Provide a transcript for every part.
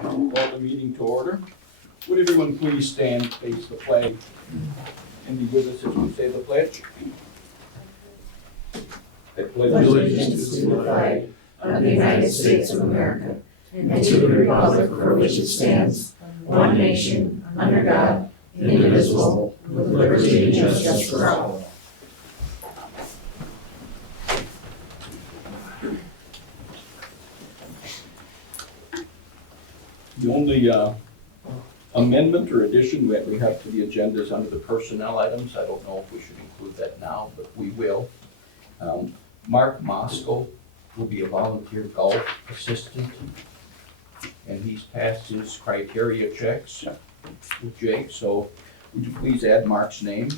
Call the meeting to order. Would everyone please stand, face the flag, and be with us as we say the pledge? I pledge Allegiance to the flag of the United States of America and to the republic for which it stands, one nation, under God, indivisible, with liberty and justice for all. The only amendment or addition that we have to the agenda is under the personnel items. I don't know if we should include that now, but we will. Mark Moscow will be a volunteer golf assistant, and he's passed his criteria checks with Jake, so would you please add Mark's name?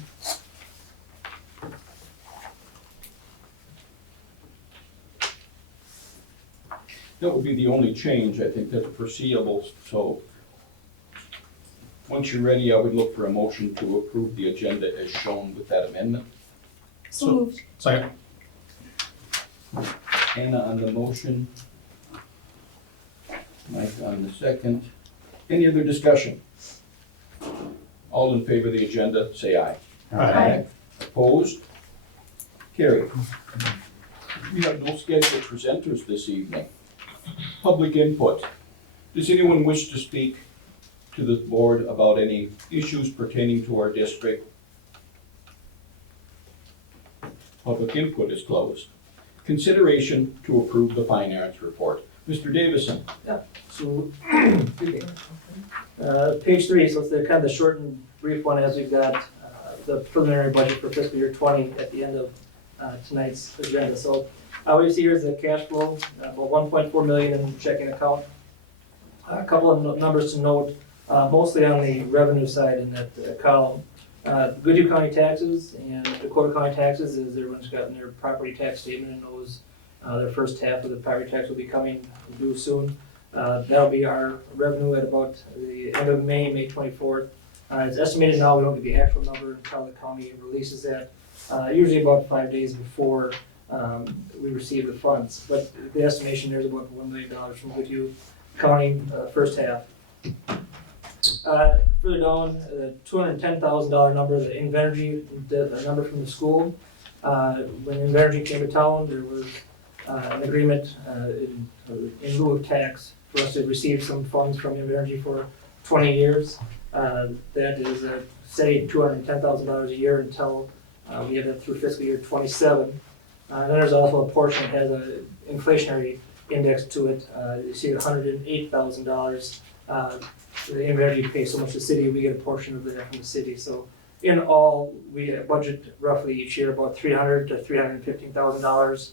That would be the only change, I think that's foreseeable, so once you're ready, I would look for a motion to approve the agenda as shown with that amendment. So moved. Second. Anna on the motion. Mike on the second. Any other discussion? All in favor of the agenda, say aye. Aye. Opposed? Carried. We have no scheduled presenters this evening. Public input. Does anyone wish to speak to the board about any issues pertaining to our district? Public input is closed. Consideration to approve the finance report. Mr. Davison. So, page 3, so it's the kind of the short and brief one, as we've got the preliminary budget for fiscal year 20 at the end of tonight's agenda. So what you see here is the cash flow, about 1.4 million in checking account. A couple of numbers to note, mostly on the revenue side in that column. Goodhue County taxes and Dakota County taxes, as everyone's gotten their property tax statement and knows their first half of the property tax will be coming due soon. That'll be our revenue at about the end of May, May 24th. It's estimated now, we don't get the actual number until the county releases that, usually about 5 days before we receive the funds. But the estimation there is about $1 million from Goodhue County first half. Further down, the $210,000 number, the Invenergy, the number from the school. When Invenergy came to town, there was an agreement in lieu of tax for us to receive some funds from Invenergy for 20 years. That is a steady $210,000 a year until we have that through fiscal year 27. And then there's also a portion that has an inflationary index to it. You see $108,000. The Invenergy pays so much to the city, we get a portion of that from the city. So in all, we budget roughly each year about $300,000 to $315,000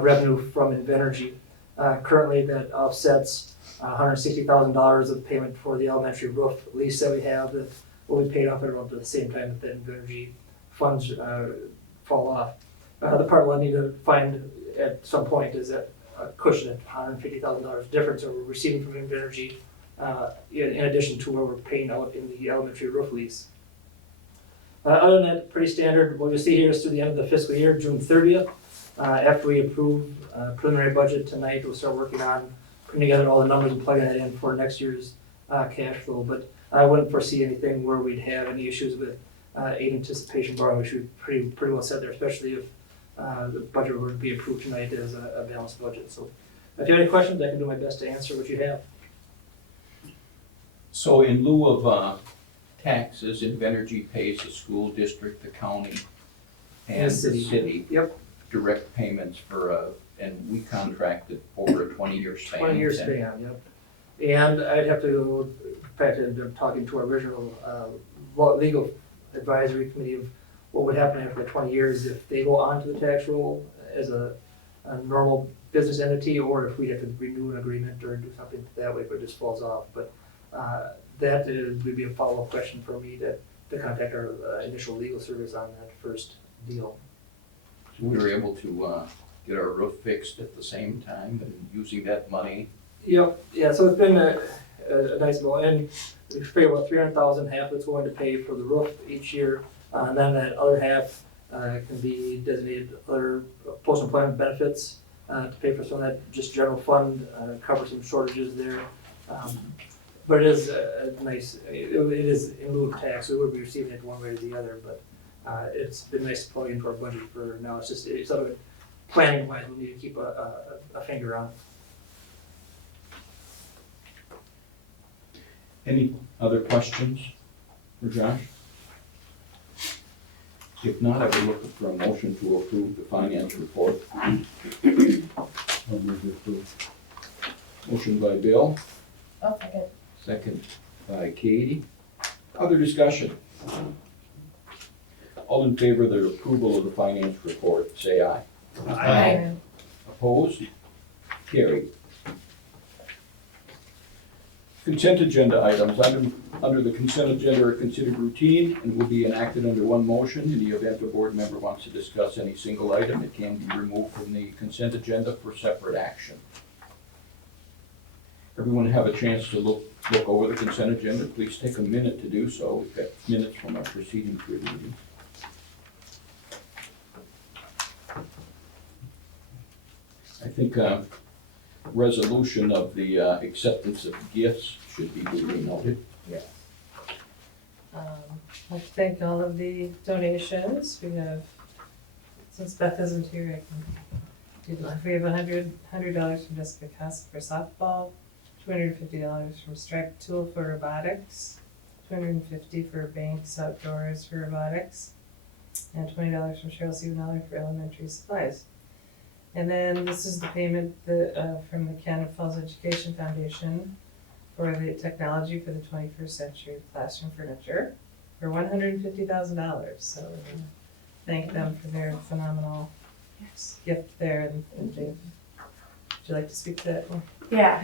revenue from Invenergy. Currently, that offsets $160,000 of payment for the elementary roof lease that we have that will be paid off at about the same time that the Invenergy funds fall off. The part we'll need to find at some point is that cushion at $150,000 difference that we're receiving from Invenergy in addition to what we're paying out in the elementary roof lease. Other than that, pretty standard. What you'll see here is through the end of the fiscal year, June 30th. After we approve preliminary budget tonight, we'll start working on putting together all the numbers and plugging that in for next year's cash flow. But I wouldn't foresee anything where we'd have any issues with aid anticipation borrowing. We should be pretty well set there, especially if the budget were to be approved tonight as a balanced budget. So if you have any questions, I can do my best to answer what you have. So in lieu of taxes, Invenergy pays the school district, the county, and the city. Yep. Direct payments for and we contracted over a 20-year span. 20-year span, yep. And I'd have to go back to talking to our original legal advisory committee of what would happen after 20 years if they go onto the tax roll as a normal business entity, or if we have to renew an agreement or do something that way, but it just falls off. But that would be a follow-up question for me to contact our initial legal service on that first deal. So we were able to get our roof fixed at the same time and using that money. Yep, yeah, so it's been a nice goal, and we pay about $300,000, half it's going to pay for the roof each year, and then that other half can be designated other post-employment benefits to pay for some of that just general fund, cover some shortages there. But it is a nice, it is in lieu of tax, we would be receiving it one way or the other, but it's been nice to plug into our budget for now. It's just, it's sort of planning wise, we need to keep a finger on it. Any other questions for Josh? If not, I would look for a motion to approve the finance report. I'll move to approve. Motion by Bill, Oh, second. second by Katie. Other discussion? All in favor of the approval of the finance report, say aye. Aye. Opposed? Carried. Consent agenda items. Under the consent agenda are considered routine and will be enacted under one motion. In the event a board member wants to discuss any single item, it can be removed from the consent agenda for separate action. Everyone have a chance to look over the consent agenda. Please take a minute to do so. We've got minutes from our preceding three meetings. I think resolution of the acceptance of gifts should be duly noted. Yes. I'd like to thank all of the donations. We have, since Beth isn't here, I can do that. We have $100 from Jessica Costa for softball, $250 from Strike Tool for robotics, $250 for Banks Outdoors for robotics, and $20 from Cheryl Stevenelli for elementary supplies. And then this is the payment from the Canada Falls Education Foundation for the technology for the 21st century classroom furniture for $150,000. So we want to thank them for their phenomenal gift there. And Dave, would you like to speak to that one? Yeah,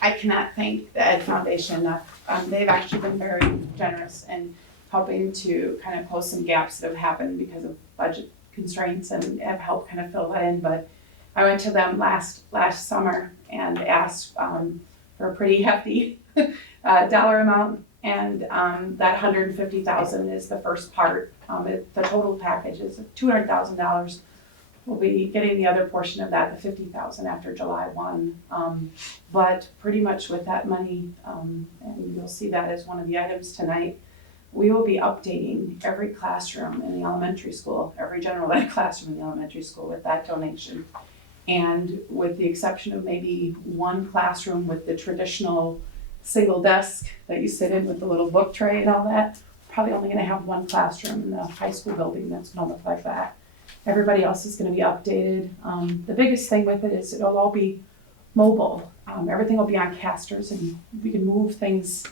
I cannot thank the Ed Foundation enough. They've actually been very generous in helping to kind of close some gaps that have happened because of budget constraints and have helped kind of fill that in. But I went to them last summer and asked for a pretty hefty dollar amount, and that $150,000 is the first part. The total package is $200,000. We'll be getting the other portion of that, the $50,000 after July 1. But pretty much with that money, and you'll see that as one of the items tonight, we will be updating every classroom in the elementary school, every general ed classroom in the elementary school with that donation. And with the exception of maybe one classroom with the traditional single desk that you sit in with the little book tray and all that, probably only gonna have one classroom in the high school building that's gonna look like that. Everybody else is gonna be updated. The biggest thing with it is it'll all be mobile. Everything will be on casters and we can move things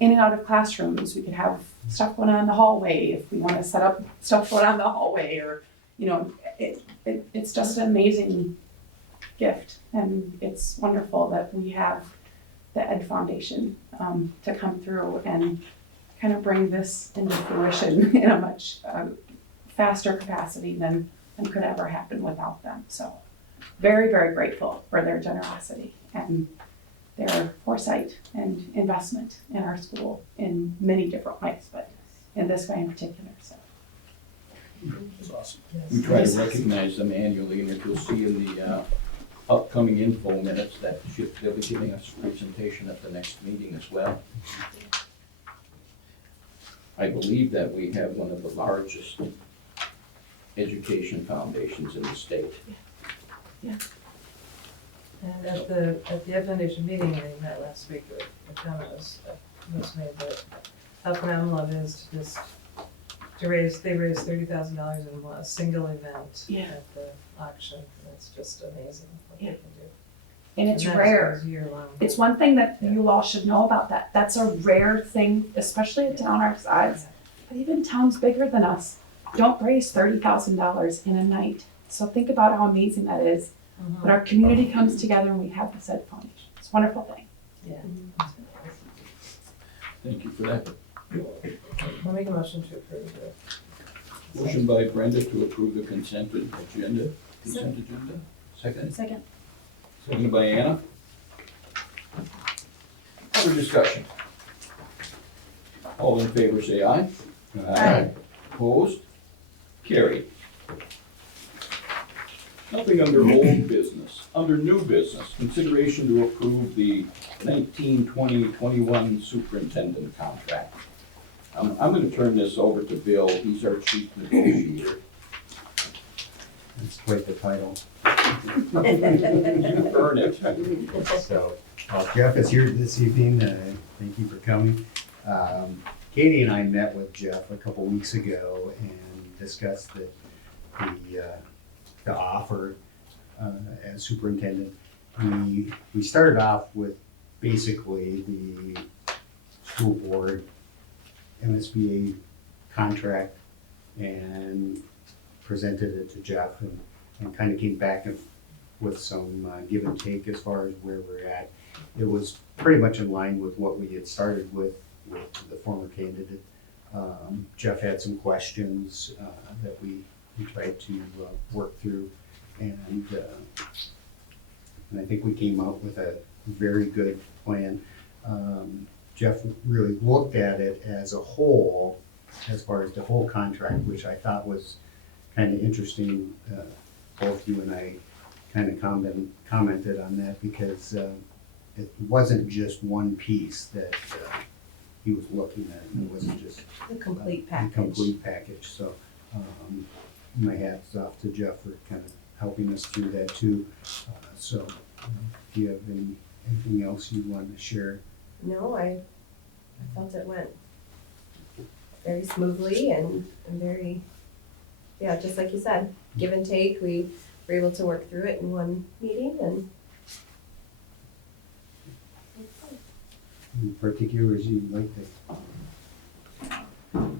in and out of classrooms. We could have stuff going on in the hallway if we want to set up stuff going on in the hallway, or, you know, it's just an amazing gift. And it's wonderful that we have the Ed Foundation to come through and kind of bring this into fruition in a much faster capacity than could ever happen without them. So very, very grateful for their generosity and their foresight and investment in our school in many different ways, but in this way in particular. So That's awesome. We try to recognize them annually, and if you'll see in the upcoming info minutes that they'll be giving us a presentation at the next meeting as well. I believe that we have one of the largest education foundations in the state. And at the Ed Foundation meeting we met last week, the comment was made that how phenomenal it is they raised $30,000 in a single event at the auction. It's just amazing what they can do. and it's that rare. goes year-long. It's one thing that you all should know about that. That's a rare thing, especially a town our size, but even towns bigger than us don't raise $30,000 in a night. So think about how amazing that is. Mhm. But our community comes together and we have this Ed Foundation. It's a wonderful thing. Yeah. Thank you for that. I'll make a motion to approve it. Motion by Brenda to approve the consent agenda. Second? Second. Seconded by Anna. Other discussion? All in favor say aye. Aye. Opposed? Carried. Nothing under old business. Under new business, consideration to approve the 19-20-21 superintendent contract. I'm gonna turn this over to Bill, he's our chief negotiator. That's quite the title. You earn it. So, Jeff is here this evening, thank you for coming. Katie and I met with Jeff a couple weeks ago and discussed the offer as superintendent. We started off with basically the school board MSBA contract and presented it to Jeff and kind of came back with some give and take as far as where we're at. It was pretty much in line with what we had started with the former candidate. Jeff had some questions that we tried to work through, and I think we came up with a very good plan. Jeff really looked at it as a whole, as far as the whole contract, which I thought was kind of interesting. Both you and I kind of commented on that because it wasn't just one piece that he was looking at. It wasn't just The complete the package. complete package. So my hat's off to Jeff for kind of helping us through that too. So do you have anything else you want to share? No, I felt it went very smoothly and very, yeah, just like you said, give and take. We were able to work through it in one meeting and Any particulars you'd like to?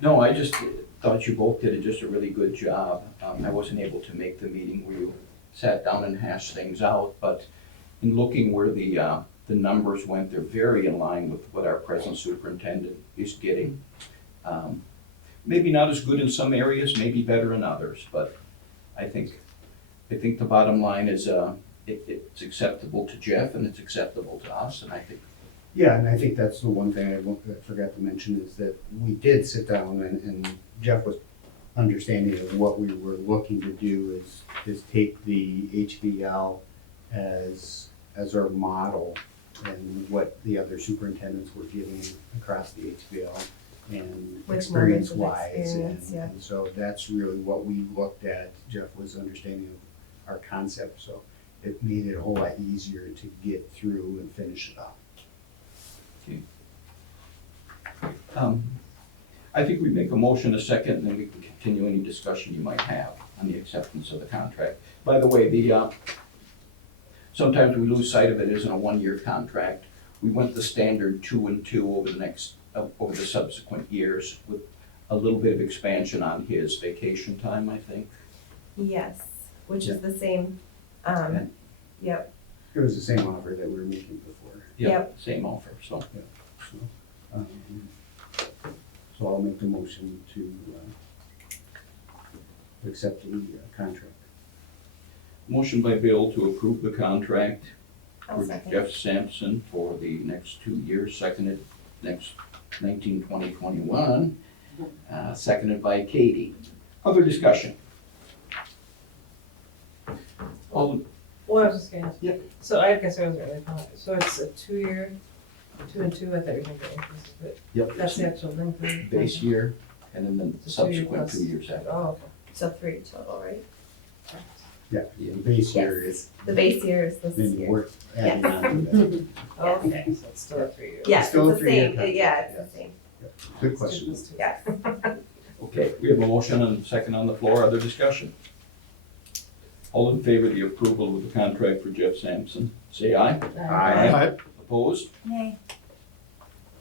No, I just thought you both did just a really good job. I wasn't able to make the meeting where you sat down and hashed things out, but in looking where the numbers went, they're very in line with what our present superintendent is getting. Maybe not as good in some areas, maybe better in others, but I think the bottom line is it's acceptable to Jeff and it's acceptable to us, and I think. Yeah, and I think that's the one thing I forgot to mention is that we did sit down and Jeff was understanding of what we were looking to do is take the HVL as our model and what the other superintendents were giving across the HVL and With experience moments of wise. experience, yeah. And so that's really what we looked at. Jeff was understanding of our concept, so it made it a whole lot easier to get through and finish it off. I think we make a motion a second, and then we can continue any discussion you might have on the acceptance of the contract. By the way, sometimes we lose sight of it isn't a one-year contract. We went the standard 2 and 2 over the subsequent years with a little bit of expansion on his vacation time, I think. yes, which is the same, Okay. yep, It was the same offer that we were making before. Yep. Same offer, so. So I'll make the motion to accept the contract. Motion by Bill to approve the contract I'll for second. Jeff Sampson for the next 2 years, seconded next 19-20-21, seconded by Katie. Other discussion? All, Well, I was just gonna ask. Yep. So I guess I was really fine. So it's a 2-year, 2 and 2, I thought you were going to increase, but yep, that's the actual length of the base year, and then the It's a 2-year subsequent plus. 2 years after. Oh, okay. So 3 total, right? Yeah, the base year Yes. is, The base year is this then year. we're adding on to that. Oh, okay, so it's still a 3 year. Yes, it's Still a the 3-year same, contract, yeah, it's yes. the same, Good question. yes. Okay, we have a motion and a second on the floor. Other discussion? All in favor of the approval of the contract for Jeff Sampson, say aye. Aye. Opposed? Nay.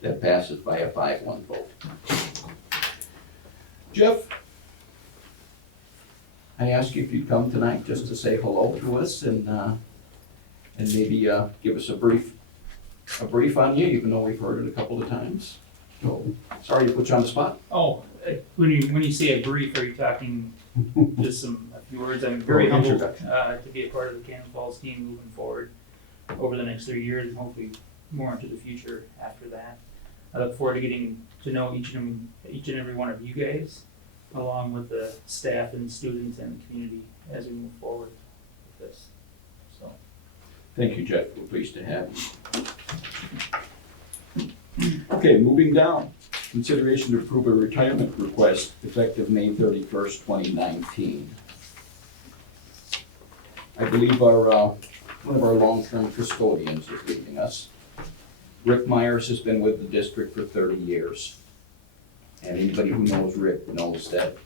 That passes by a 5-1 vote. Jeff, I ask you if you'd come tonight just to say hello to us and maybe give us a brief on you, even though we've heard it a couple of times. So, sorry to put you on the spot. Oh, when you say a brief, are you talking just a few words? I'm very Well, humbled introduction. to be a part of the Cannon Falls team moving forward over the next 3 years and hopefully more into the future after that. I look forward to getting to know each and every one of you guys, along with the staff and students and the community as we move forward with this. So Thank you, Jeff. We're pleased to have you. Okay, moving down. Consideration to approve a retirement request effective May 31st, 2019. I believe our, one of our long-term custodians is leaving us. Rick Myers has been with the district for 30 years. And anybody who knows Rick knows that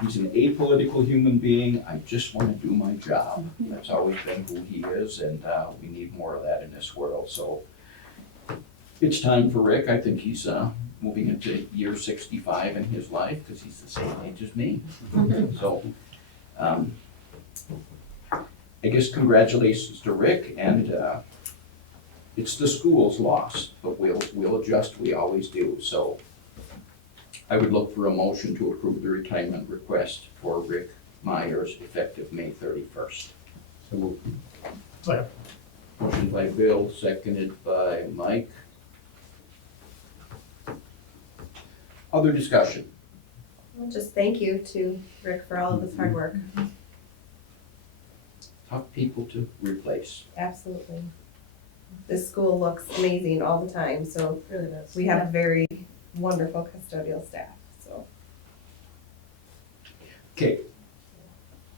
he's an apolitical human being. I just want to do my job. That's always been who he is, and we need more of that in this world. So it's time for Rick. I think he's moving into year 65 in his life because he's the same age as me. So I guess congratulations to Rick, and it's the school's loss, but we'll adjust. We always do. So I would look for a motion to approve the retirement request for Rick Myers effective May 31st. So moved. Second. Motion by Bill, seconded by Mike. Other discussion? Well, just thank you to Rick for all of his hard work. Tough people to replace. Absolutely. This school looks amazing all the time, so It really does. we have a very wonderful custodial staff, so. Okay.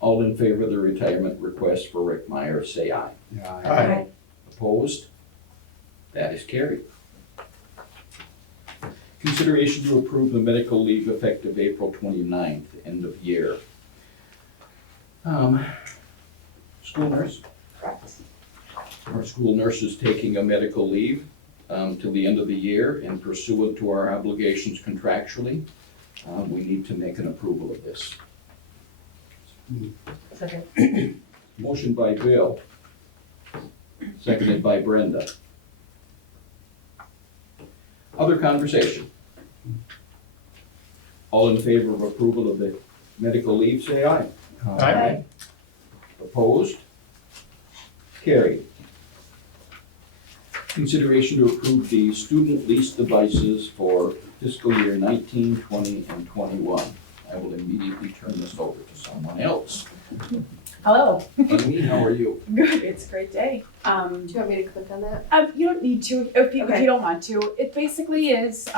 All in favor of the retirement request for Rick Myers, say aye. Aye. Opposed? That is carried. Consideration to approve the medical leave effective April 29th, end of year. School nurse? Correct. Our school nurse is taking a medical leave till the end of the year, and pursuant to our obligations contractually, we need to make an approval of this. Second. Motion by Bill, seconded by Brenda. Other conversation? All in favor of approval of the medical leave, say aye. Aye. Opposed? Carried. Consideration to approve the student lease devices for fiscal year 19, 20, and 21. I will immediately turn this over to someone else. Hello. Amy, how are you? Good, it's a great day. Do you want me to click on that? You don't need to, if you Okay. don't want to. It basically is,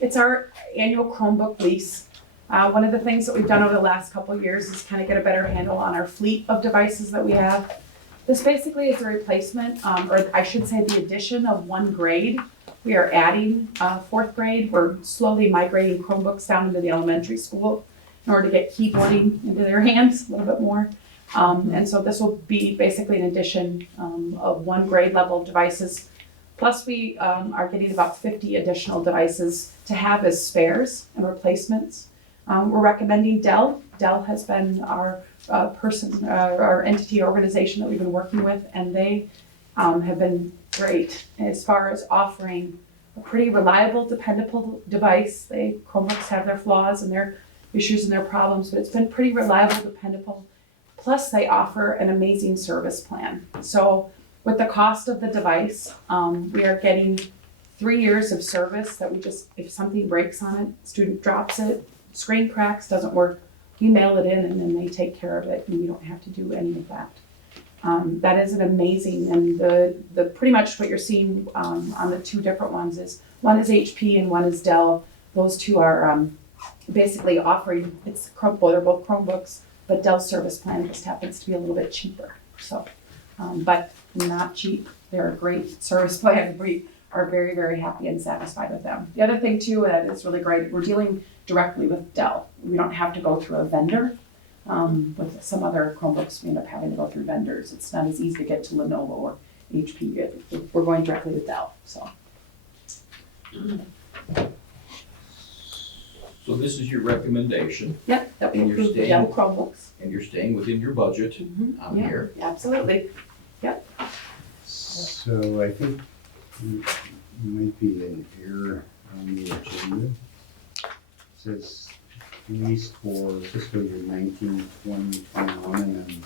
it's our annual Chromebook lease. One of the things that we've done over the last couple of years is kind of get a better handle on our fleet of devices that we have. This basically is a replacement, or I should say the addition of one grade. We are adding fourth grade. We're slowly migrating Chromebooks down into the elementary school in order to get keyboarding into their hands a little bit more. And so this will be basically an addition of one grade level devices. Plus we are getting about 50 additional devices to have as spares and replacements. We're recommending Dell. Dell has been our our entity organization that we've been working with, and they have been great as far as offering a pretty reliable, dependable device. Chromebooks have their flaws and their issues and their problems, but it's been pretty reliable, dependable. Plus, they offer an amazing service plan. So with the cost of the device, we are getting 3 years of service that we just, if something breaks on it, student drops it, screen cracks, doesn't work, we mail it in and then they take care of it and we don't have to do any of that. That is an amazing, and the pretty much what you're seeing on the two different ones is, one is HP and one is Dell. Those two are basically offering, they're both Chromebooks, but Dell's service plan just happens to be a little bit cheaper. So, but not cheap. They're a great service plan. We are very, very happy and satisfied with them. The other thing too that is really great, we're dealing directly with Dell. We don't have to go through a vendor. With some other Chromebooks, we end up having to go through vendors. It's not as easy to get to Lenovo or HP. We're going directly with Dell, so. So this is your recommendation, Yep, that we And you're approve the staying- Dell Chromebooks. and you're staying within your budget on Yeah, here. absolutely. So I think there might be an error on the agenda. It says lease for fiscal year 19, 20, 21, and then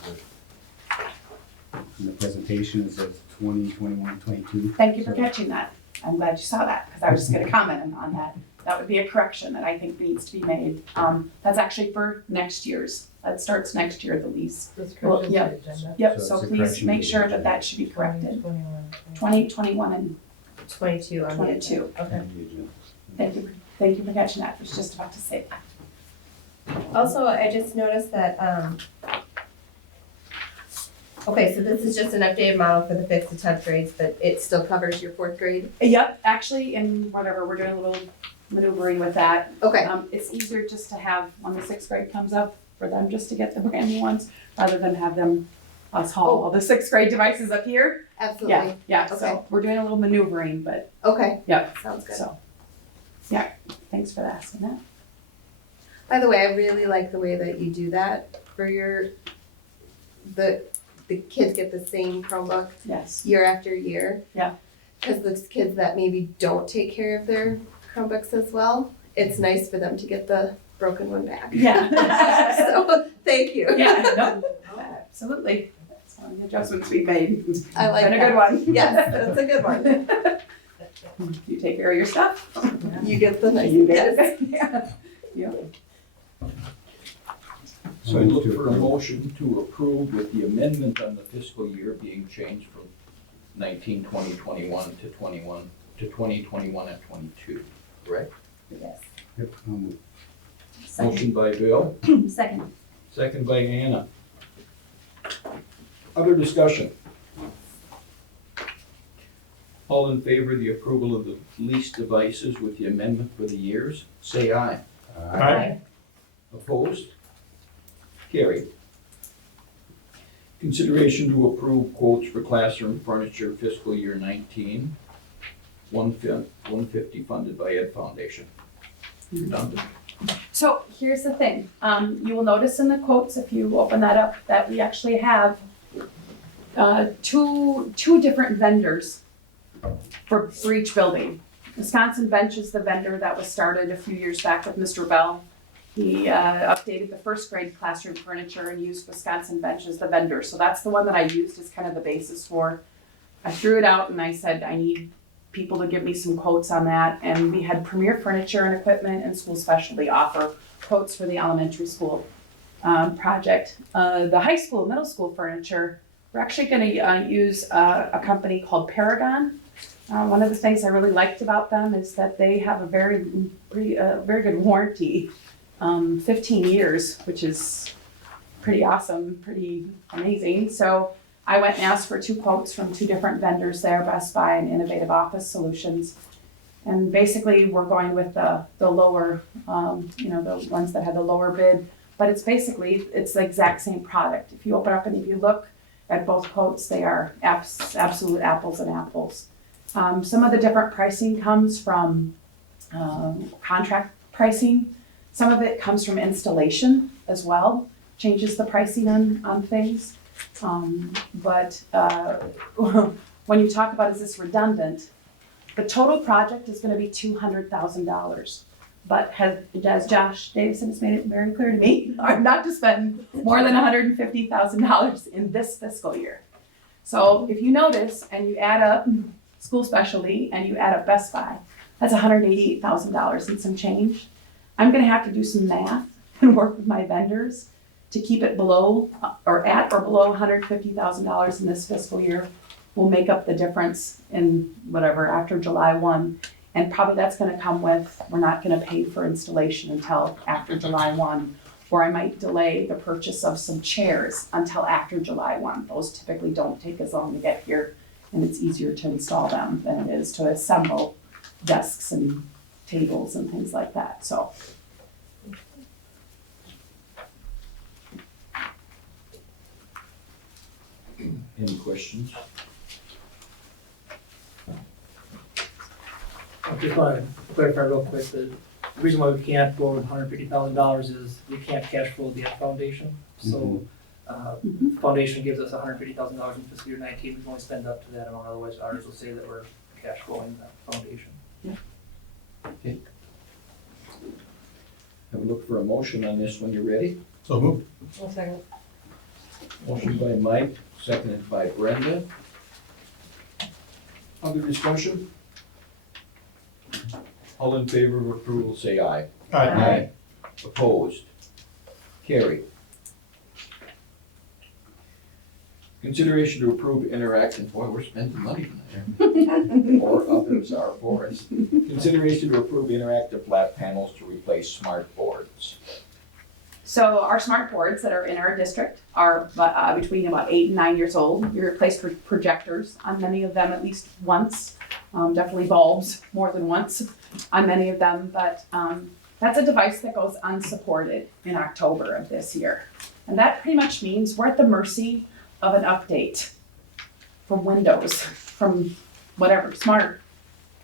in the presentation it says 20, 21, 22. Thank you for catching that. I'm glad you saw that, because I was just gonna comment on that. That would be a correction that I think needs to be made. That's actually for next year's That starts next year, the lease. Those Well, corrections yeah. to the agenda. Yep, So so it's a please correction make to the sure that agenda. that should be corrected. 2021. 2021 and 22 on the 22. agenda. Okay. Thank you for catching that. I was just about to say that. Also, I just noticed that, okay, so this is just an updated model for the 5th to 10th grades, but it still covers your 4th grade? Yep, actually, in whatever, we're doing a little maneuvering with that. Okay, It's easier just to have, when the 6th grade comes up, for them just to get the brand new ones, rather than have them, us haul all the 6th grade devices up here. Yeah, absolutely. yeah, Okay. so we're doing a little maneuvering, but, Okay, yeah, sounds good. so. Yeah, thanks for asking that. By the way, I really like the way that you do that for the kids get the same Chromebook Yes. year after year. Yeah. Because those kids that maybe don't take care of their Chromebooks as well, it's nice for them to get the broken one back. Yeah. So, thank you. Yeah, no, absolutely. That's one of the adjustments we made. I like Been a that. good one. Yes, that's a good one. You take care of your stuff. You get the nice, You get yes. it. Yeah. So I look for a motion to approve with the amendment on the fiscal year being changed from 21 to 21 to 2021 and 22, correct? Yes. Yep, Motion by Bill, Second. second by Anna. Other discussion? All in favor of the approval of the lease devices with the amendment for the years, say aye. Aye. Opposed? Carried. Consideration to approve quotes for classroom furniture fiscal year 19, 150 funded by Ed Foundation. Redundant. So here's the thing, you will notice in the quotes, if you open that up, that we actually have two different vendors for each building. Wisconsin Bench is the vendor that was started a few years back with Mr. Bell. He updated the 1st grade classroom furniture and used Wisconsin Bench as the vendor. So that's the one that I used as kind of the basis for. I threw it out and I said, I need people to give me some quotes on that. And we had Premier Furniture and Equipment and School Specialty offer quotes for the elementary school project. The high school, middle school furniture, we're actually gonna use a company called Paragon. One of the things I really liked about them is that they have a very good warranty, 15 years, which is pretty awesome, pretty amazing. So I went and asked for 2 quotes from 2 different vendors there, Best Buy and Innovative Office Solutions. And basically, we're going with the lower, the ones that had the lower bid. But it's the exact same product. If you open up and if you look at both quotes, they are absolute apples and apples. Some of the different pricing comes from contract pricing. Some of it comes from installation as well, changes the pricing on things. But when you talk about is this redundant, the total project is gonna be $200,000. But as Josh Davison has made it very clear to me, I'm not to spend more than $150,000 in this fiscal year. So if you notice and you add up School Specialty and you add up Best Buy, that's $188,000 and some change. I'm gonna have to do some math and work with my vendors to keep it below or at or below $150,000 in this fiscal year. We'll make up the difference in whatever after July 1. And probably that's gonna come with, we're not gonna pay for installation until after July 1. Or I might delay the purchase of some chairs until after July 1. Those typically don't take as long to get here, and it's easier to install them than it is to assemble desks and tables and things like that, so. Any questions? I just want to clarify real quick, the reason why we can't go over $150,000 is we can't cash flow the Ed Foundation. So, foundation gives us $150,000 in fiscal year 19, we can only spend up to that amount, otherwise ours will say that we're cash flowing that foundation. Have a look for a motion on this when you're ready. So moved. One second. Motion by Mike, seconded by Brenda. Other discussion? All in favor of approval, say aye. Aye. Opposed? Carried. Consideration to approve interactive, boy, we're spending money tonight. Or others are for us. Consideration to approve interactive flat panels to replace smart boards. So our smart boards that are in our district are between about 8 and 9 years old. We replaced projectors on many of them at least once, definitely bulbs more than once on many of them, but that's a device that goes unsupported in October of this year. And that pretty much means we're at the mercy of an update from Windows, from whatever, smart,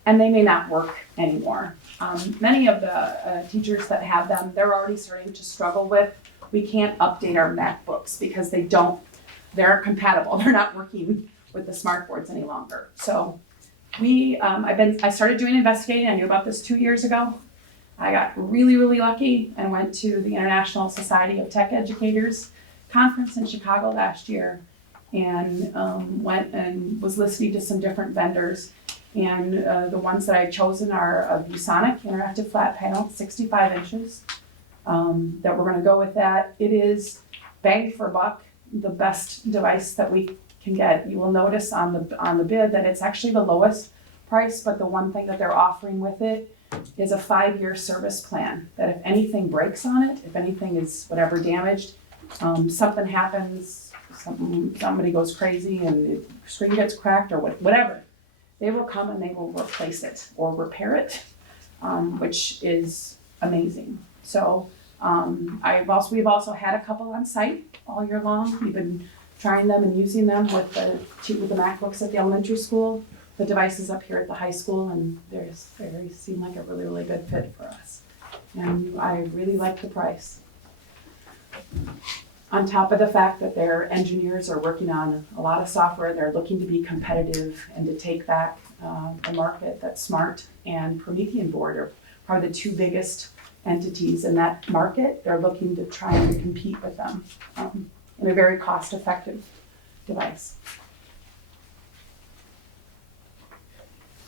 and they may not work anymore. Many of the teachers that have them, they're already starting to struggle with, we can't update our MacBooks because they're compatible, they're not working with the smart boards any longer. So I started doing investigating, I knew about this 2 years ago. I got really, really lucky and went to the International Society of Tech Educators conference in Chicago last year and went and was listening to some different vendors. And the ones that I've chosen are a ViewSonic interactive flat panel, 65 inches, that we're gonna go with that. It is bang for buck, the best device that we can get. You will notice on the bid that it's actually the lowest price, but the one thing that they're offering with it is a 5-year service plan, that if anything breaks on it, if anything is whatever damaged, something happens, somebody goes crazy and the screen gets cracked or whatever, they will come and they will replace it or repair it, which is amazing. So we've also had a couple on site all year long. We've been trying them and using them with the MacBooks at the elementary school, the devices up here at the high school, and they seem like a really, really good fit for us. And I really like the price. On top of the fact that their engineers are working on a lot of software, they're looking to be competitive and to take back the market. That Smart and Promethean Board are probably the two biggest entities in that market. They're looking to try and compete with them in a very cost-effective device.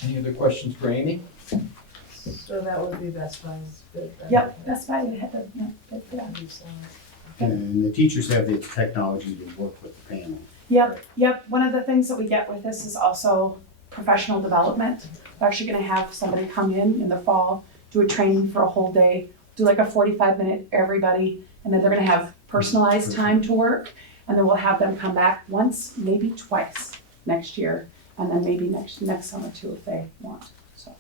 Any other questions for Amy? So that would be Best Buy's bid then? Yep, that's why we had to, yeah. And the teachers have the technology to work with the panel. Yep. One of the things that we get with this is also professional development. We're actually gonna have somebody come in the fall, do a training for a whole day, do like a 45-minute everybody, and then they're gonna have personalized time to work, and then we'll have them come back once, maybe twice next year, and then maybe next summer too if they want, so.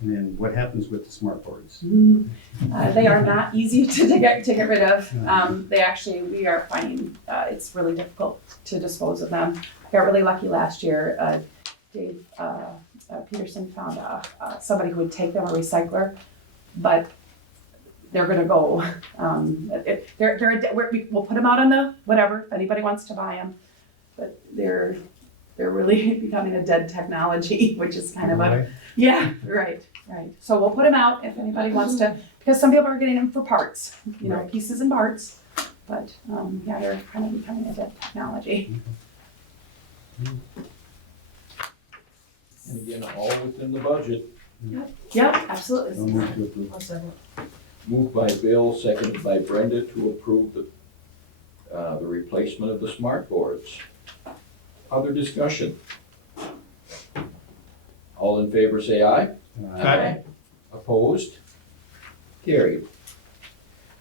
And then what happens with the smart boards? They are not easy to get rid of. We are finding it's really difficult to dispose of them. Got really lucky last year. Dave Peterson found somebody who would take them, a recycler, but they're gonna go. We'll put them out on the whatever if anybody wants to buy them, but they're really becoming a dead technology, which is kind of a yeah, right. So we'll put them out if anybody wants to, because some people are getting them for parts, pieces and parts. But they're kind of becoming a dead technology. And again, all within the budget. Yep, absolutely. I'll move to approve. One second. Moved by Bill, seconded by Brenda to approve the replacement of the smart boards. Other discussion? All in favor say aye. Aye. Opposed? Carried.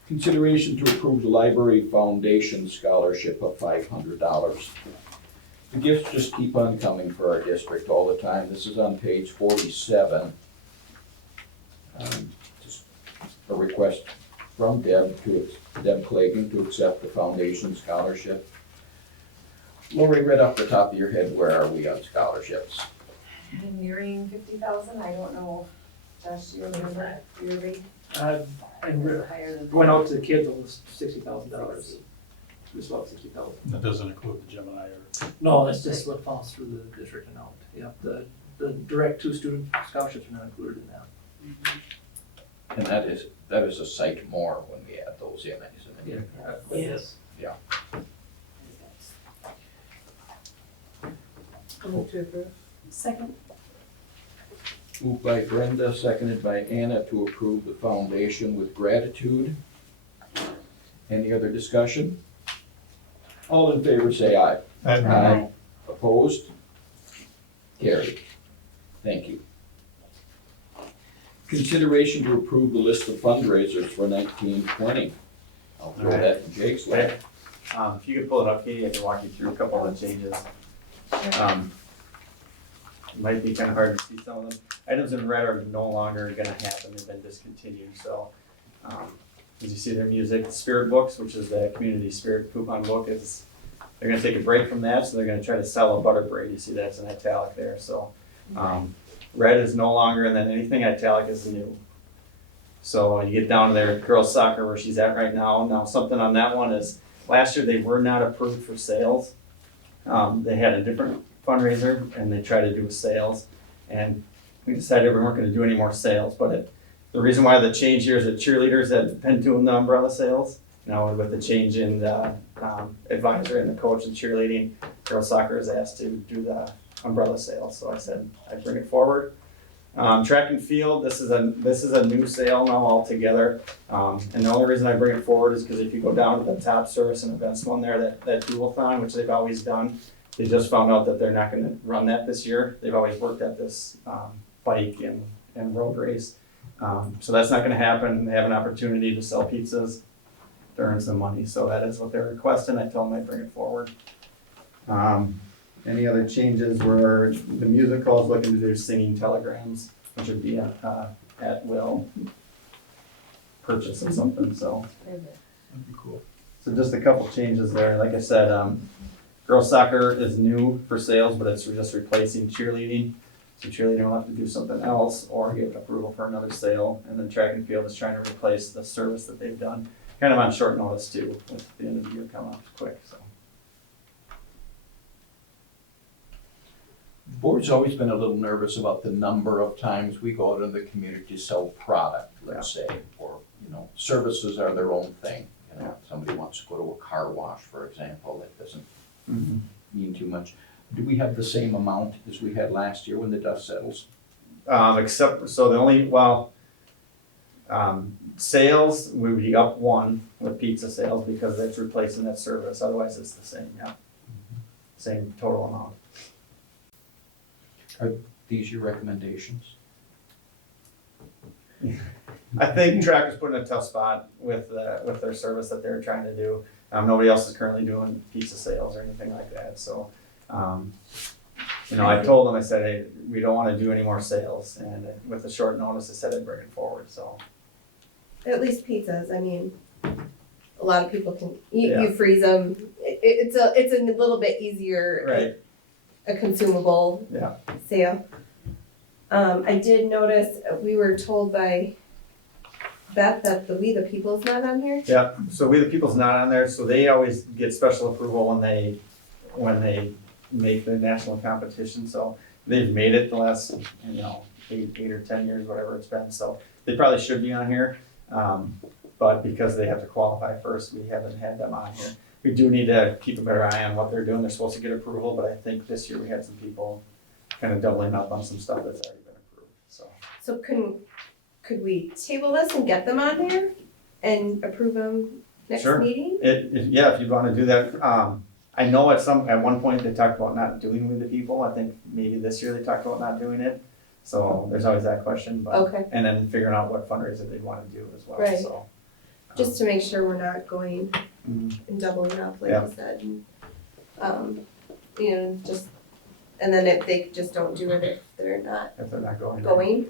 Consideration to approve the Library Foundation Scholarship of $500. The gifts just keep on coming for our district all the time. This is on page 47. Just a request from Deb Clagan to accept the foundation scholarship. Lori, right off the top of your head, where are we on scholarships? Nearing 50,000, I don't know, Josh, you remember your rate? And we're Higher than. going out to the kids, almost $60,000. Just about 60,000. That doesn't include the Gemini or. No, that's just what falls through the district and out. Yeah, the direct to student scholarships are not included in that. And that is a sight more when we add those in, isn't it? Yes. Move to approve. Second. Moved by Brenda, seconded by Anna to approve the foundation with gratitude. Any other discussion? All in favor, say aye. Aye. Opposed? Carried. Thank you. Consideration to approve the list of fundraisers for 1920. I'll throw that in Jake's lap. If you could pull it up, Katie, I can walk you through a couple of the changes. It might be kind of hard to see some of them. Items in red are no longer gonna happen, they've been discontinued, so. As you see, their music, Spirit Books, which is the community spirit coupon book, is, they're gonna take a break from that, so they're gonna try to sell a butter braid. You see that's in italic there, so. Red is no longer, and then anything italic is new. So you get down to their girls soccer where she's at right now. Now, something on that one is, last year they were not approved for sales. They had a different fundraiser and they tried to do sales. And we decided we weren't gonna do any more sales, but the reason why the change here is that cheerleaders had been doing the umbrella sales. Now with the change in the advisor and the coach and cheerleading, girls soccer is asked to do the umbrella sales. So I said I'd bring it forward. Track and field, this is a new sale now altogether. And the only reason I bring it forward is because if you go down to the top service and events one there, that dual-thon, which they've always done, they just found out that they're not gonna run that this year. They've always worked at this bike and road race. So that's not gonna happen. They have an opportunity to sell pizzas to earn some money. So that is what they're requesting. I told them I'd bring it forward. Any other changes were the music hall is looking to do singing telegrams, which would be at will purchase of something, so. That'd be cool. So just a couple changes there. Like I said, girls soccer is new for sales, but it's just replacing cheerleading. So cheerleading will have to do something else or get approval for another sale. And then track and field is trying to replace the service that they've done, kind of on short notice too, with the end of the year coming up quick, so. The board's always been a little nervous about the number of times we go out in the community to sell product, let's say, or, services are their own thing. Somebody wants to go to a car wash, for example, that doesn't mean too much. Do we have the same amount as we had last year when the dust settles? Except, so the only, sales, we would be up one with pizza sales because it's replacing that service, otherwise it's the same, yeah. Same total amount. Are these your recommendations? I think Tracker's put in a tough spot with their service that they're trying to do. Nobody else is currently doing pizza sales or anything like that, so. I told them, I said, hey, we don't wanna do any more sales, and with the short notice, I said I'd bring it forward, so. At least pizzas, I mean, a lot of people can, Yeah. you freeze them, it's a little bit easier. Right, A consumable yeah. sale. I did notice, we were told by Beth that the We the People's not on here. Yeah, so We the People's not on there, so they always get special approval when they make the national competition, so they've made it the last, 8 or 10 years, whatever it's been, so they probably should be on here. But because they have to qualify first, we haven't had them on here. We do need to keep a better eye on what they're doing. They're supposed to get approval, but I think this year we had some people kind of doubling up on some stuff that's already been approved, so. So could we table this and get them on here and approve them next Sure. meeting? If you'd wanna do that, I know at one point they talked about not doing With the People. I think maybe this year they talked about not doing it. So there's always that question, but, Okay, and then figuring out what fundraiser they'd wanna do as well, Right. so. just to make sure we're not going Mhm. and doubling up, like Yeah. you said, and, just, and then if they just don't do it if they're not If they're not going. going,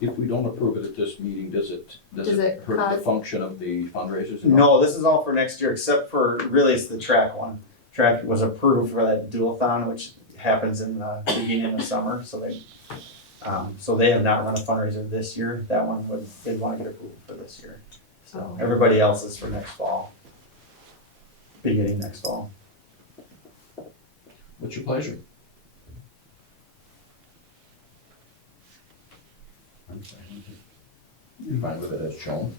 If we don't approve it at this meeting, does it Does it hurt the cause- function of the fundraisers? at all? No, this is all for next year, except for, really, it's the track one. Track was approved for that dual-thon, which happens in the beginning of summer, so they have not run a fundraiser this year. That one they'd wanna get approval for this year. So Oh. everybody else is for next fall, beginning next fall. What's your pleasure? You're fine with it as shown?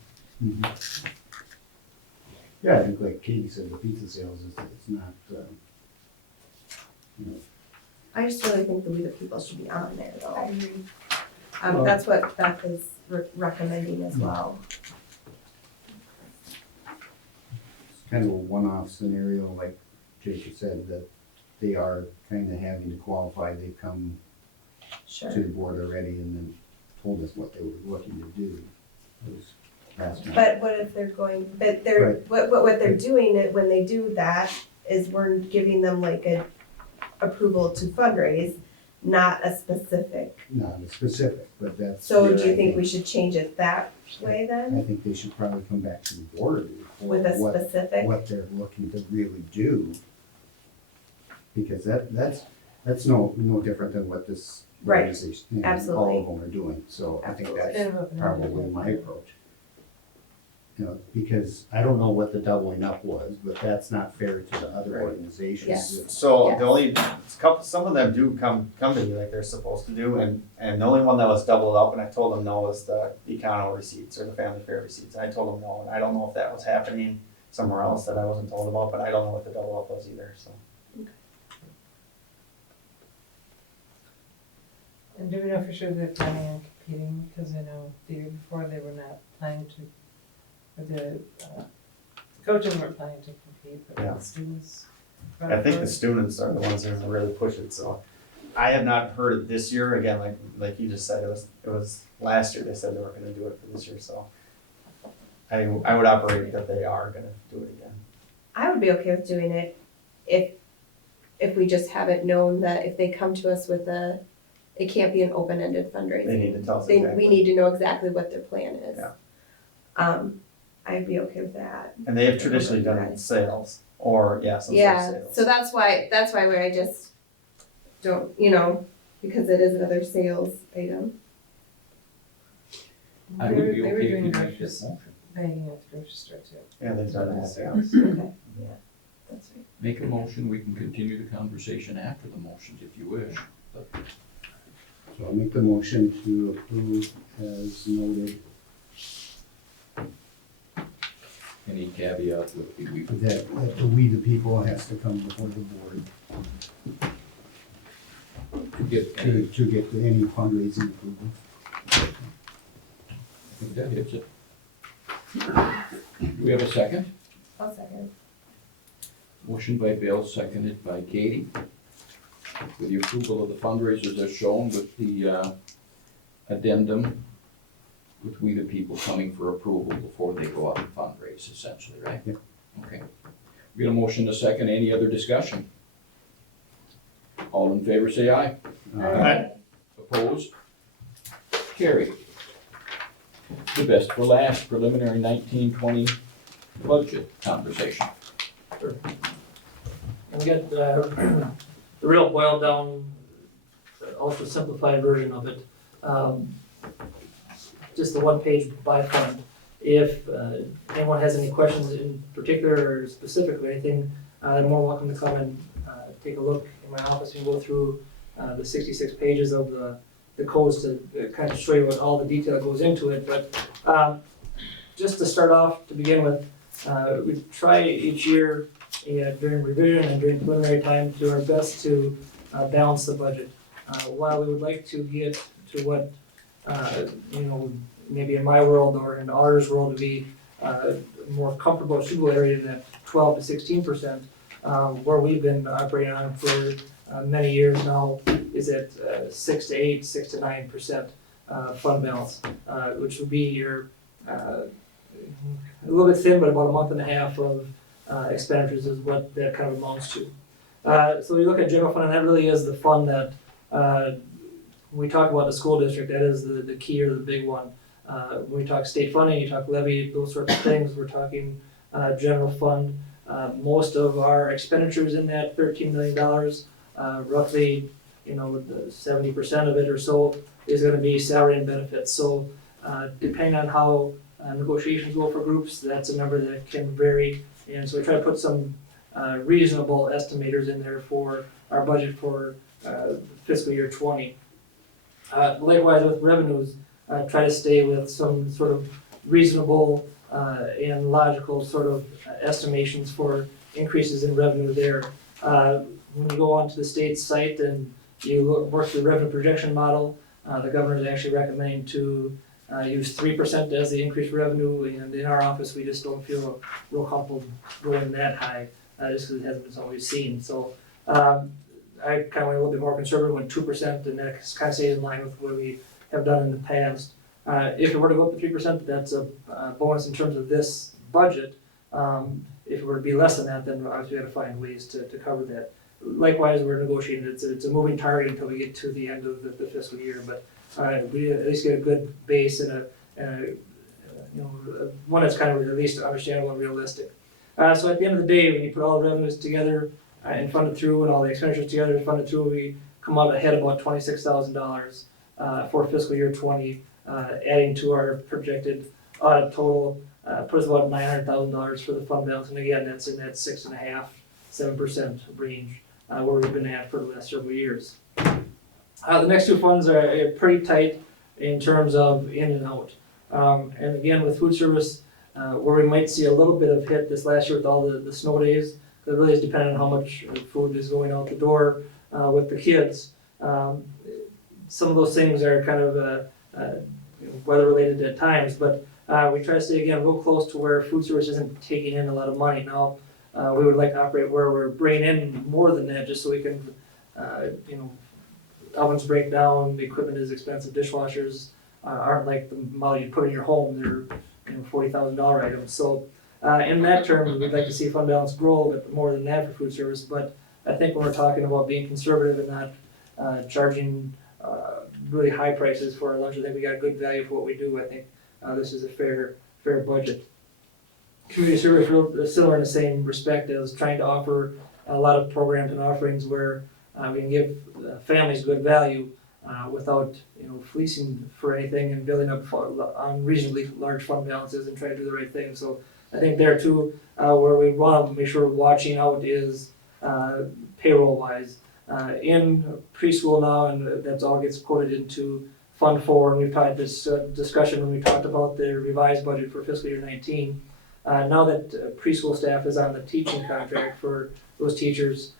Yeah, I think like Katie said, the pizza sales it's not, I just really think the We the People should be on there though. I agree. Well- That's what Beth is recommending as well. kind of a one-off scenario, like Jacob said, that they are kind of having to qualify. They've come Sure. to the board already and then told us what they were looking to do. It was last month. But what if they're going, but they're, what they're doing it, when they do that, is we're giving them like a approval to fundraise, not a specific. Not a specific, but that's. So where do you I think we should change it that way I then, think they should probably come back to the board with a what, specific? what they're looking to really do. Because that's no different than what this Right, organization, you know, absolutely. all of them are doing, so I think Absolutely. that's Kind of open-ended. probably my approach. You know, because I don't know what the doubling up was, but that's not fair to the other Right. organizations. Yes. So Yes. the only, some of them do come to me like they're supposed to do, and the only one that was doubled up, and I told them no, was the Econo receipts or the family fair receipts, and I told them no, and I don't know if that was happening somewhere else that I wasn't told about, but I don't know what the double up was either, so. And do we know for sure they're planning on competing? Because I know the year before they were not planning to, or the coaches weren't planning to compete, but Yeah. the students. I think the students are the ones that really push it, so. I have not heard it this year, again, like you just said, it was last year, they said they were gonna do it for this year, so. I would operate that they are gonna do it again. I would be okay with doing it if we just have it known that if they come to us with it can't be an open-ended fundraising. They need to tell us We exactly. need to know exactly what their plan is. Yeah. I'd be okay with that. And they have traditionally done sales, or, some sort of Yeah, sales. so that's why where I just don't, because it is another sales item. I They would were- be they were okay if doing you grocery make this s- motion. Bagging at the grocery store too. Yeah, they've done that, yeah. Okay, yeah, that's right. Make a motion, we can continue the conversation after the motions if you wish. So I'll make the motion to approve as noted Any caveat with the we that the We the People has to come before the board to get any, to get any fundraising approval. I think that hits it. Do we have a second? I'll second. Motion by Bill, seconded by Katie. With the approval of the fundraisers as shown with the addendum with We the People coming for approval before they go out and fundraise essentially, right? Yep. Okay. We got a motion to second. Any other discussion? All in favor say aye. Aye. Opposed? Carried. The best for last, preliminary 19-20 budget conversation. And we got the real boiled down, ultra simplified version of it. Just the one page by fund. If anyone has any questions in particular or specific or anything, they're more welcome to come and take a look in my office and go through the 66 pages of the codes to kind of show you what all the detail that goes into it. But just to start off, to begin with, we try each year during revision and during preliminary time to do our best to balance the budget. While we would like to get to what, maybe in my world or in ours world to be more comfortable, suitable area in that 12 to 16%, where we've been operating on for many years now is at 6 to 8, 6 to 9% fund balance, which would be your a little bit thin, but about a month and a half of expenditures is what that kind of amounts to. So we look at general fund, and that really is the fund that when we talk about the school district, that is the key or the big one. When we talk state funding, you talk levy, those sorts of things, we're talking general fund. Most of our expenditures in that $13 million, roughly, 70% of it or so is gonna be salary and benefits. So depending on how negotiations go for groups, that's a number that can vary. And so we try to put some reasonable estimators in there for our budget for fiscal year 20. Likewise with revenues, try to stay with some sort of reasonable and logical sort of estimations for increases in revenue there. When you go onto the state site and you work the revenue projection model, the governor is actually recommending to use 3% as the increased revenue, and in our office, we just don't feel real comfortable going that high, just because it hasn't been something we've seen. So I kind of went a little bit more conservative, went 2%, and that kind of stays in line with what we have done in the past. If it were to go up to 3%, that's a bonus in terms of this budget. If it were to be less than that, then obviously we have to find ways to cover that. Likewise, we're negotiating, it's a moving target until we get to the end of the fiscal year, but we at least get a good base and a one that's kind of at least understandable and realistic. So at the end of the day, when you put all the revenues together and fund it through, and all the expenditures together and fund it through, we come out ahead about $26,000 for fiscal year 20, adding to our projected audit total, puts about $900,000 for the fund balance, and again, that's in that 6.5%, 7% range where we've been at for the last several years. The next two funds are pretty tight in terms of in and out. And again, with food service, where we might see a little bit of hit this last year with all the snow days, it really is dependent on how much food is going out the door with the kids. Some of those things are kind of weather related at times, but we try to stay again real close to where food service isn't taking in a lot of money. Now, we would like to operate where we're bringing in more than that, just so we can, ovens break down, the equipment is expensive, dishwashers aren't like the model you put in your home, they're $40,000 items. So in that term, we'd like to see fund balance grow a bit more than that for food service, but I think when we're talking about being conservative and not charging really high prices for our lunch, I think we got a good value for what we do. I think this is a fair budget. Community service real similar in the same respect as trying to offer a lot of programs and offerings where we can give families good value without fleecing for anything and building up unreasonably large fund balances and trying to do the right thing. So I think there too, where we want to make sure we're watching out is payroll wise. In preschool now, and that all gets quoted into Fund 4, and we've had this discussion when we talked about the revised budget for fiscal year 19. Now that preschool staff is on the teaching contract for those teachers,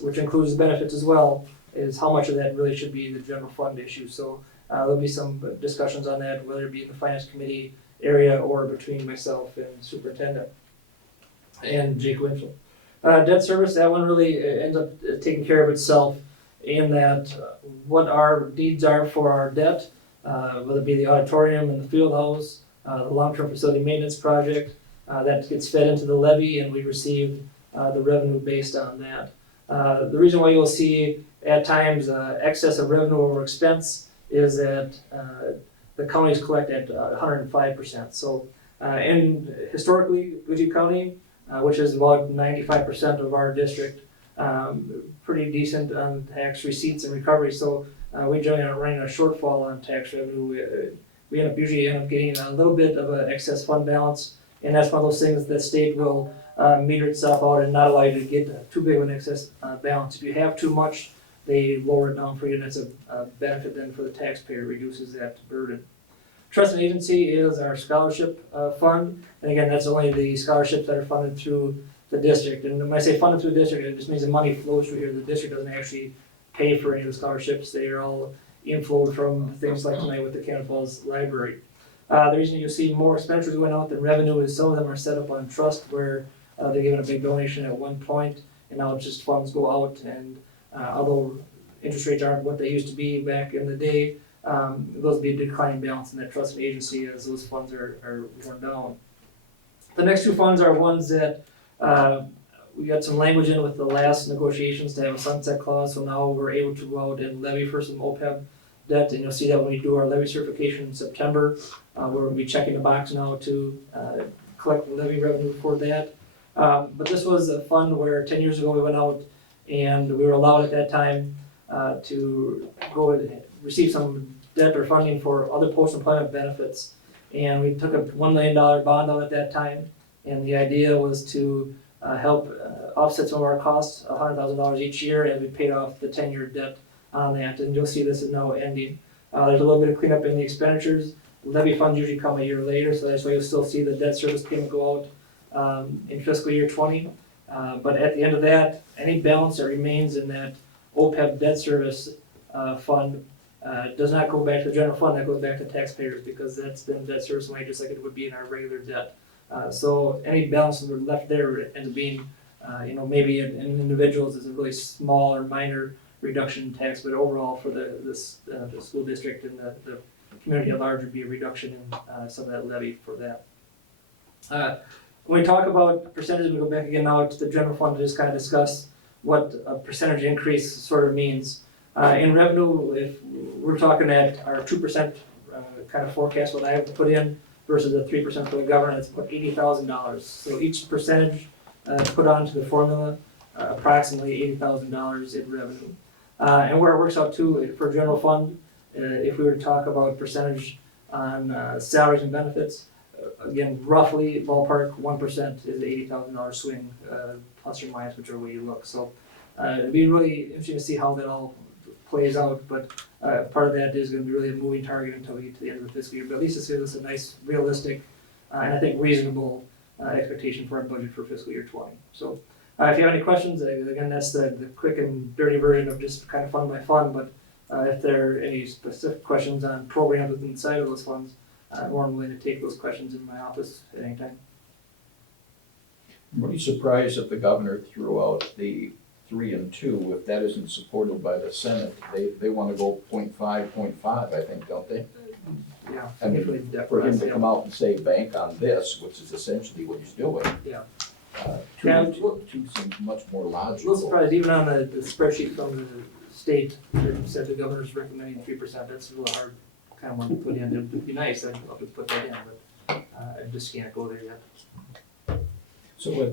which includes the benefits as well, is how much of that really should be the general fund issue. So there'll be some discussions on that, whether it be in the finance committee area or between myself and superintendent and Jake Winchell. Debt service, that one really ends up taking care of itself in that what our needs are for our debt, whether it be the auditorium and the field house, the long-term facility maintenance project, that gets fed into the levy and we receive the revenue based on that. The reason why you'll see at times excess of revenue over expense is that the counties collect at 105%. So historically, Goodhue County, which is about 95% of our district, pretty decent on tax receipts and recovery. So we generally are running a shortfall on tax revenue. We usually end up getting a little bit of an excess fund balance, and that's one of those things that the state will meter itself out and not allow you to get too big of an excess balance. If you have too much, they lower it down for you, and that's a benefit then for the taxpayer, reduces that burden. Trust and agency is our scholarship fund, and again, that's only the scholarships that are funded through the district. And when I say funded through the district, it just means the money flows through here. The district doesn't actually pay for any of the scholarships. They are all inflowed from things like tonight with the Cannon Falls Library. The reason you see more expenditures going out than revenue is some of them are set up on trust where they're given a big donation at one point, and now it's just funds go out. And although interest rates aren't what they used to be back in the day, those will be a declining balance in that trust and agency as those funds are worn down. The next two funds are ones that we got some language in with the last negotiations to have a sunset clause, so now we're able to go out and levy for some OPEB debt, and you'll see that when we do our levy certification in September, we'll be checking the box now to collect the levy revenue for that. But this was a fund where 10 years ago we went out and we were allowed at that time to go and receive some debt or funding for other post-employment benefits. And we took a $1 million bond out at that time, and the idea was to help offset some of our costs, $100,000 each year, and we paid off the 10-year debt on that. And you'll see this is now ending. There's a little bit of cleanup in the expenditures. Levy funds usually come a year later, so that's why you'll still see the debt service payment go out in fiscal year 20. But at the end of that, any balance that remains in that OPEB debt service fund does not go back to the general fund, that goes back to taxpayers, because that's been debt service money, just like it would be in our regular debt. So any balance that were left there ends up being, maybe in individuals is a really small or minor reduction in tax, but overall for the school district and the community at large would be a reduction in some of that levy for that. When we talk about percentages, we go back again now to the general fund to just kind of discuss what a percentage increase sort of means. In revenue, if we're talking at our 2% kind of forecast, what I have put in versus the 3% for the government, it's about $80,000. So each percentage put onto the formula, approximately $80,000 in revenue. And where it works out to for general fund, if we were to talk about percentage on salaries and benefits, again, roughly ballpark 1% is $80,000 swing, plus or minus whichever way you look. So it'd be really interesting to see how that all plays out, but part of that is going to be really a moving target until we get to the end of the fiscal year. But at least it gives us a nice, realistic, and I think reasonable expectation for our budget for fiscal year 20. So if you have any questions, again, that's the quick and dirty version of just kind of fund by fund, but if there are any specific questions on programs within the side of those funds, I'm more than willing to take those questions in my office at any time. I'm really surprised that the governor threw out the 3 and 2. If that isn't supported by the Senate, they want to go 0.5, 0.5, I think, don't they? Yeah, I mean, usually For him to definitely. come out and say bank on this, which is essentially what he's doing. Yeah. Two, Yeah, two seems much more A little logical. surprised, even on the spreadsheet from the state, it said the governor's recommending 3%, that's a little hard, kind of one to put in, it'd be nice, I'd love to put that in, but I just can't go there yet. So at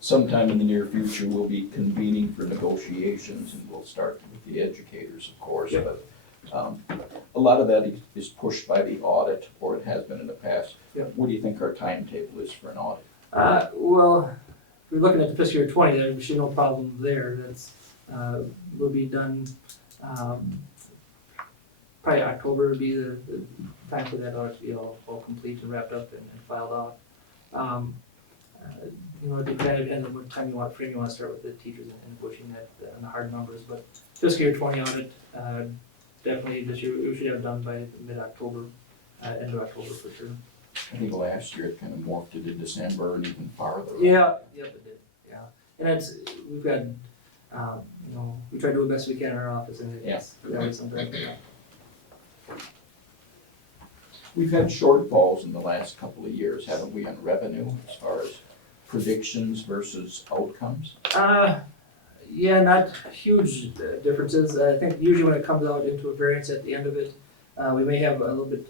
sometime in the near future, we'll be convening for negotiations, and we'll start with the educators, of course. Yeah. But a lot of that is pushed by the audit, or it has been in the past. Yeah. What do you think our timetable is for an audit? Well, if we're looking at the fiscal year 20, there should be no problem there, that's, will be done, probably October would be the time for that audit to be all complete and wrapped up and filed out. It kind of depends on what time you want, frame you want to start with the teachers and pushing that on the hard numbers, but fiscal year 20 audit, definitely this year, we should have it done by mid-October, end of October for sure. I think last year it kind of morphed into December and even farther. Yeah, yep, it did, yeah. And we've got, we try to do the best we can in our office, and it's always something. We've had shortfalls in the last couple of years, haven't we, on revenue as far as predictions versus outcomes? Yeah, not huge differences. I think usually when it comes out into a variance at the end of it, we may have a little bit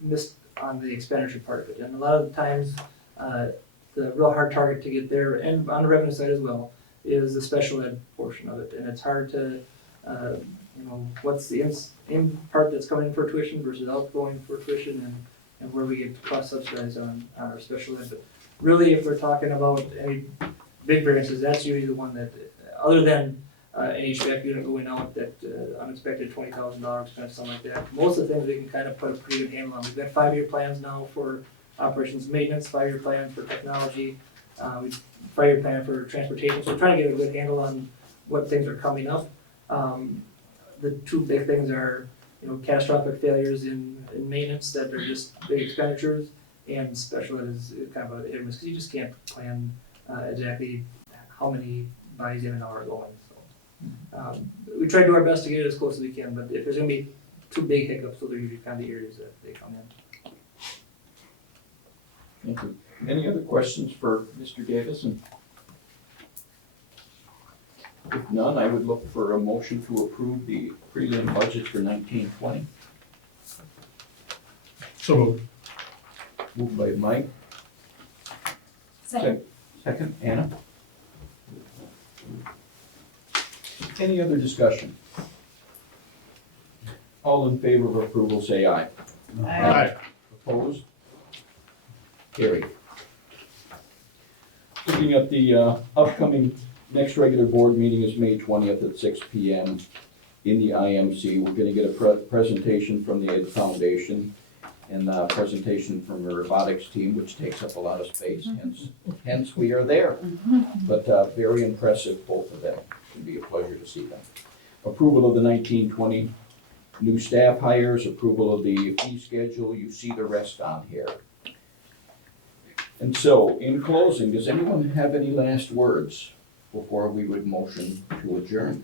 missed on the expenditure part of it. And a lot of the times, the real hard target to get there, and on the revenue side as well, is the special ed portion of it. And it's hard to, what's the in part that's coming for tuition versus outgoing for tuition, and where we get cross subsidized on our special ed. But really, if we're talking about any big variances, that's usually the one that, other than an HVAC unit going out, that unexpected $20,000 expense, something like that. Most of the things we can kind of put a pretty good handle on. We've got 5-year plans now for operations and maintenance, 5-year plan for technology, 5-year plan for transportation. So we're trying to get a good handle on what things are coming up. The two big things are, catastrophic failures in maintenance that are just big expenditures, and special ed is kind of a hit or miss, because you just can't plan exactly how many buys in and out are going. So we try to do our best to get it as close as we can, but if there's going to be two big hiccups, those are usually kind of the areas that they come in. Thank you. Any other questions for Mr. Davison? If none, I would look for a motion to approve the prelim budget for 1920. So moved. Moved by Mike. Second, Anna. Any other discussion? All in favor of approval, say aye. Aye. Opposed? Carried. Looking at the upcoming next regular board meeting is May 20th at 6 p.m. in the IMC. We're going to get a presentation from the Ed Foundation and a presentation from the robotics team, which takes up a lot of space, hence we are there. But very impressive, both of them. It'll be a pleasure to see them. Approval of the 1920 New staff hires, approval of the fee schedule, you see the rest on here. And so, in closing, does anyone have any last words before we would motion to adjourn?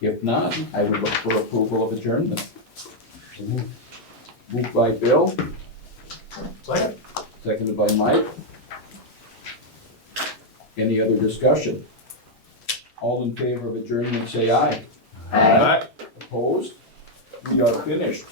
If not, I would look for approval of adjournment. Moved by Bill. Seconded by Mike. Any other discussion? All in favor of adjournment, say aye. Aye. Opposed? We are finished.